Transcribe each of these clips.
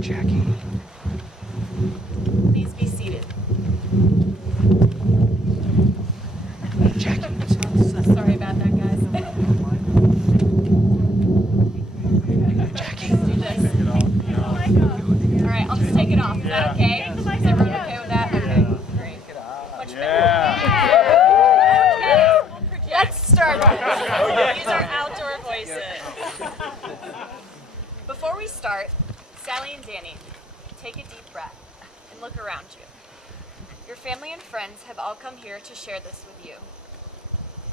Jackie. Please be seated. Jackie. Sorry about that, guys. Jackie. Let's do this. All right, I'll just take it off. Is that okay? Is everyone okay with that? Okay, great. Much better. Okay, let's start. Use our outdoor voices. Before we start, Sallie and Danny, take a deep breath and look around you. Your family and friends have all come here to share this with you.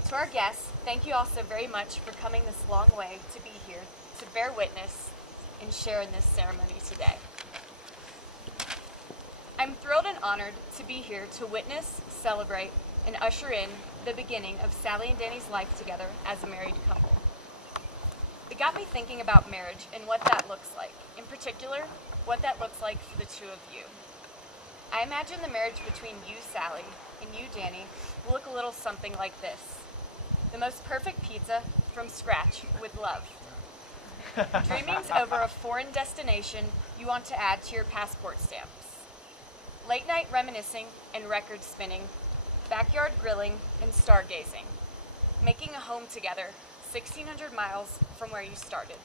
To our guests, thank you all so very much for coming this long way to be here, to bear witness and share in this ceremony today. I'm thrilled and honored to be here to witness, celebrate, and usher in the beginning of Sallie and Danny's life together as a married couple. It got me thinking about marriage and what that looks like. In particular, what that looks like for the two of you. I imagine the marriage between you, Sallie, and you, Danny, will look a little something like this. The most perfect pizza from scratch with love. Dreamings over a foreign destination you want to add to your passport stamps. Late night reminiscing and record spinning, backyard grilling and stargazing. Making a home together 1,600 miles from where you started.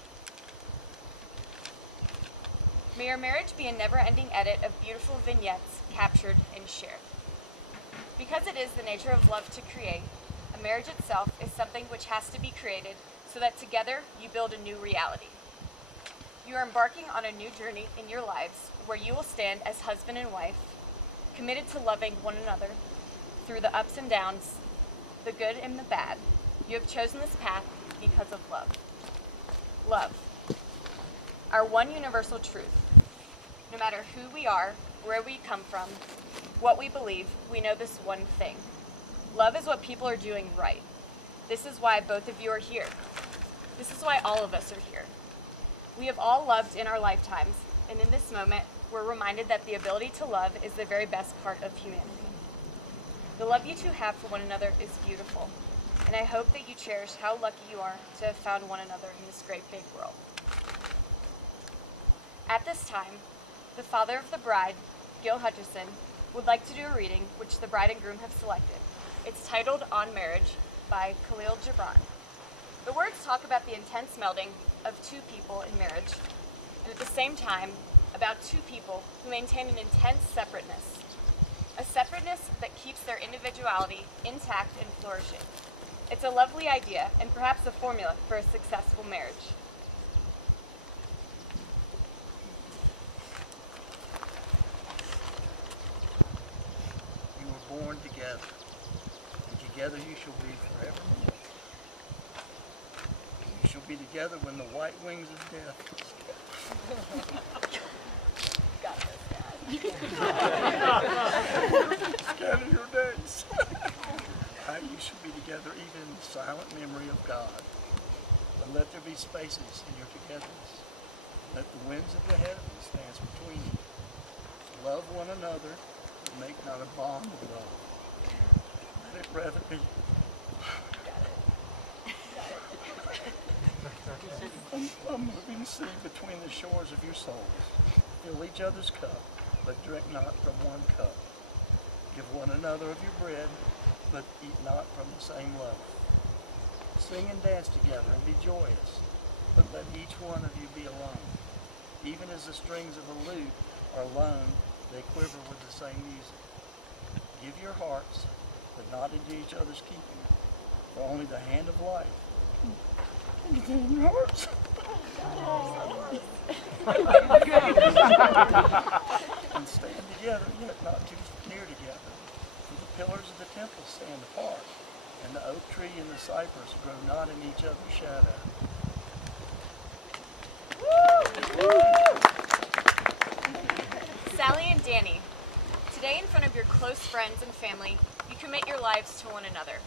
May your marriage be a never-ending edit of beautiful vignettes captured and shared. Because it is the nature of love to create, a marriage itself is something which has to be created so that together you build a new reality. You are embarking on a new journey in your lives where you will stand as husband and wife, committed to loving one another through the ups and downs, the good and the bad. You have chosen this path because of love. Love. Our one universal truth. No matter who we are, where we come from, what we believe, we know this one thing. Love is what people are doing right. This is why both of you are here. This is why all of us are here. We have all loved in our lifetimes, and in this moment, we're reminded that the ability to love is the very best part of humanity. The love you two have for one another is beautiful, and I hope that you cherish how lucky you are to have found one another in this great big world. At this time, the father of the bride, Gil Hutchison, would like to do a reading which the bride and groom have selected. It's titled On Marriage by Khalil Gibran. The words talk about the intense melding of two people in marriage, and at the same time, about two people who maintain an intense separateness. A separateness that keeps their individuality intact and flourishing. It's a lovely idea, and perhaps a formula for a successful marriage. You were born together, and together you shall be forevermore. You shall be together when the white wings of death Got this, Dad. scatter your days. You shall be together even in the silent memory of God. And let there be spaces in your togetherness. Let the winds of the heavens dance between you. Love one another, but make not a bond of love. Let it rather be a moving sea between the shores of your souls. Fill each other's cup, but drink not from one cup. Give one another of your bread, but eat not from the same loaf. Sing and dance together and be joyous, but let each one of you be alone. Even as the strings of a lute are alone, they quiver with the same music. Give your hearts, but not into each other's keeping, for only the hand of life can contain your hearts. And stand together, yet not too near together. For the pillars of the temple stand apart, and the oak tree and the cypress grow not in each other's shadow. Sallie and Danny, today in front of your close friends and family, you commit your lives to one another.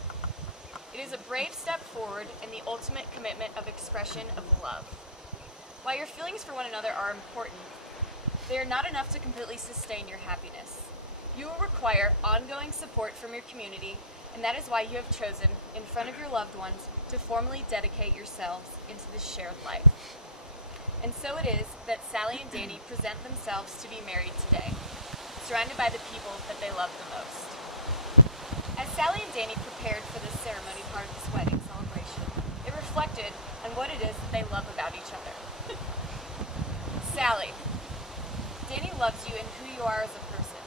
It is a brave step forward and the ultimate commitment of expression of love. While your feelings for one another are important, they are not enough to completely sustain your happiness. You will require ongoing support from your community And that is why you have chosen, in front of your loved ones, to formally dedicate yourselves into this shared life. And so it is that Sallie and Danny present themselves to be married today, surrounded by the people that they love the most. As Sallie and Danny prepared for this ceremony part of this wedding celebration, they reflected on what it is that they love about each other. Sallie, Danny loves you and who you are as a person.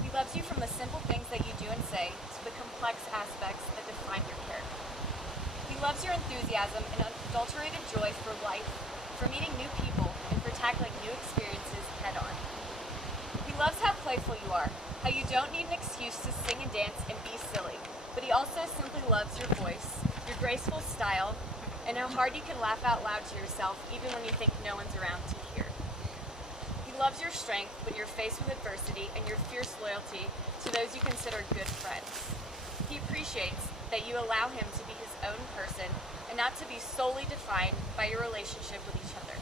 He loves you from the simple things that you do and say to the complex aspects that define your character. He loves your enthusiasm and unadulterated joy for life, for meeting new people, and for tackling new experiences head on. He loves how playful you are, how you don't need an excuse to sing and dance and be silly, but he also simply loves your voice, your graceful style, and how hard you can laugh out loud to yourself even when you think no one's around to hear. He loves your strength when you're faced with adversity and your fierce loyalty to those you consider good friends. He appreciates that you allow him to be his own person and not to be solely defined by your relationship with each other.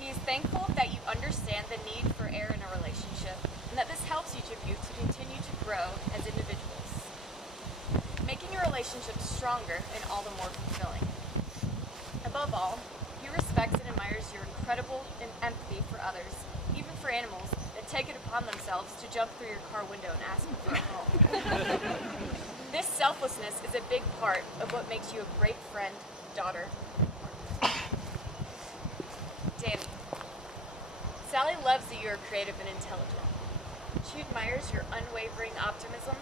He is thankful that you understand the need for air in a relationship and that this helps each of you to continue to grow as individuals, making your relationship stronger and all the more fulfilling. Above all, he respects and admires your incredible empathy for others, even for animals that take it upon themselves to jump through your car window and ask for a home. This selflessness is a big part of what makes you a great friend, daughter, and partner. Danny, Sallie loves that you are creative and intelligent. She admires your unwavering optimism,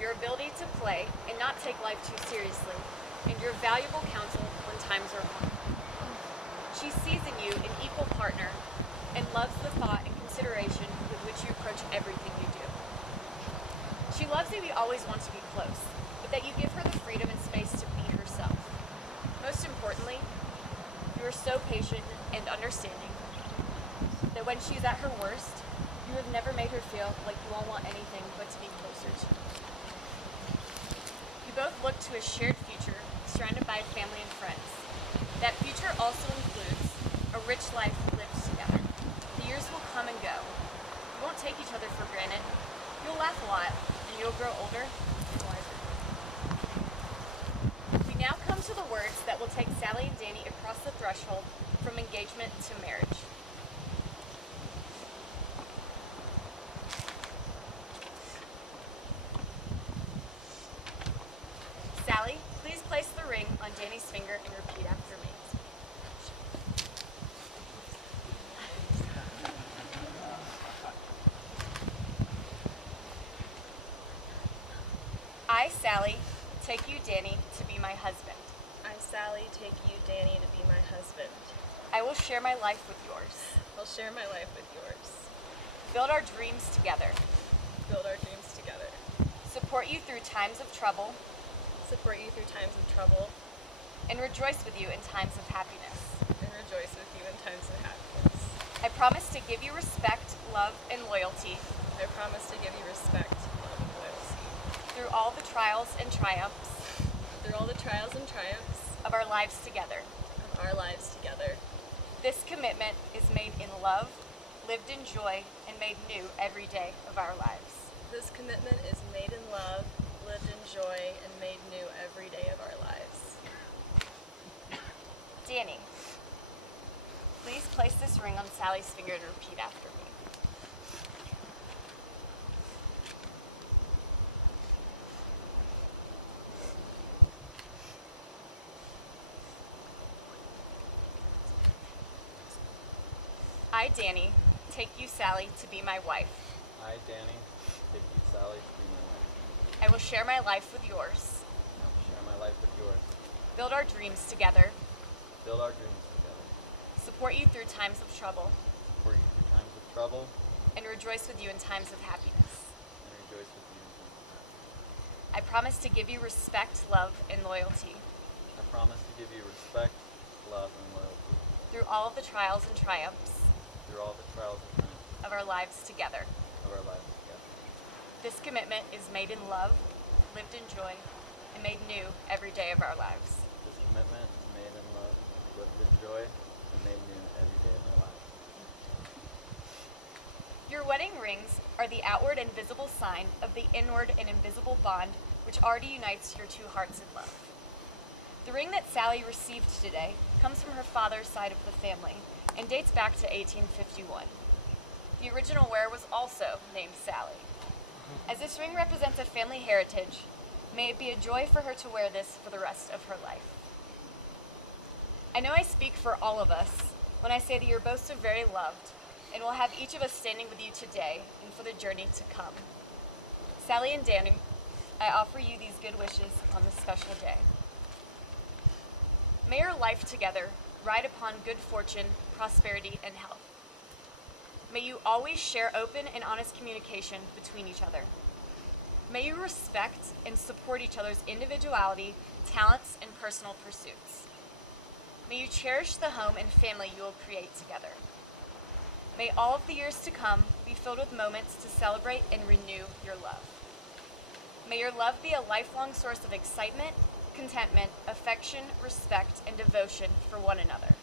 your ability to play and not take life too seriously, and your valuable counsel when times are hard. She sees in you an equal partner and loves the thought and consideration with which you approach everything you do. She loves that you always want to be close, but that you give her the freedom and space to be herself. Most importantly, you are so patient and understanding that when she's at her worst, you have never made her feel like you all want anything but to be closer to her. You both look to a shared future surrounded by family and friends. That future also includes a rich life lived together. The years will come and go. You won't take each other for granted. You'll laugh a lot, and you'll grow older and wiser. We now come to the words that will take Sallie and Danny across the threshold from engagement to marriage. Sallie, please place the ring on Danny's finger and repeat after me. I, Sallie, take you, Danny, to be my husband. I, Sallie, take you, Danny, to be my husband. I will share my life with yours. I'll share my life with yours. Build our dreams together. Build our dreams together. Support you through times of trouble. Support you through times of trouble. And rejoice with you in times of happiness. And rejoice with you in times of happiness. I promise to give you respect, love, and loyalty. I promise to give you respect, love, and loyalty. Through all the trials and triumphs. Through all the trials and triumphs. Of our lives together. Of our lives together. This commitment is made in love, lived in joy, and made new every day of our lives. This commitment is made in love, lived in joy, and made new every day of our lives. Danny, please place this ring on Sallie's finger and repeat after me. I, Danny, take you, Sallie, to be my wife. I, Danny, take you, Sallie, to be my wife. I will share my life with yours. I will share my life with yours. Build our dreams together. Build our dreams together. Support you through times of trouble. Support you through times of trouble. And rejoice with you in times of happiness. And rejoice with you in times of happiness. I promise to give you respect, love, and loyalty. I promise to give you respect, love, and loyalty. Through all of the trials and triumphs. Through all the trials and triumphs. Of our lives together. Of our lives together. This commitment is made in love, lived in joy, and made new every day of our lives. This commitment is made in love, lived in joy, and made new every day of our lives. Your Your wedding rings are the outward and visible sign of the inward and invisible bond which already unites your two hearts in love. The ring that Sallie received today comes from her father's side of the family and dates back to 1851. The original wearer was also named Sallie. As this ring represents a family heritage, may it be a joy for her to wear this for the rest of her life. I know I speak for all of us when I say that you're both so very loved, and will have each of us standing with you today and for the journey to come. Sallie and Danny, I offer you these good wishes on this special day. May your life together ride upon good fortune, prosperity, and health. May you always share open and honest communication between each other. May you respect and support each other's individuality, talents, and personal pursuits. May you cherish the home and family you will create together. May all of the years to come be filled with moments to celebrate and renew your love. May your love be a lifelong source of excitement, contentment, affection, respect, and devotion for one another.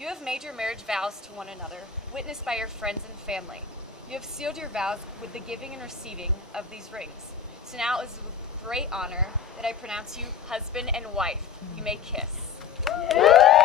You have made your marriage vows to one another, witnessed by your friends and family. You have sealed your vows with the giving and receiving of these rings. So now it is with great honor that I pronounce you husband and wife. You may kiss.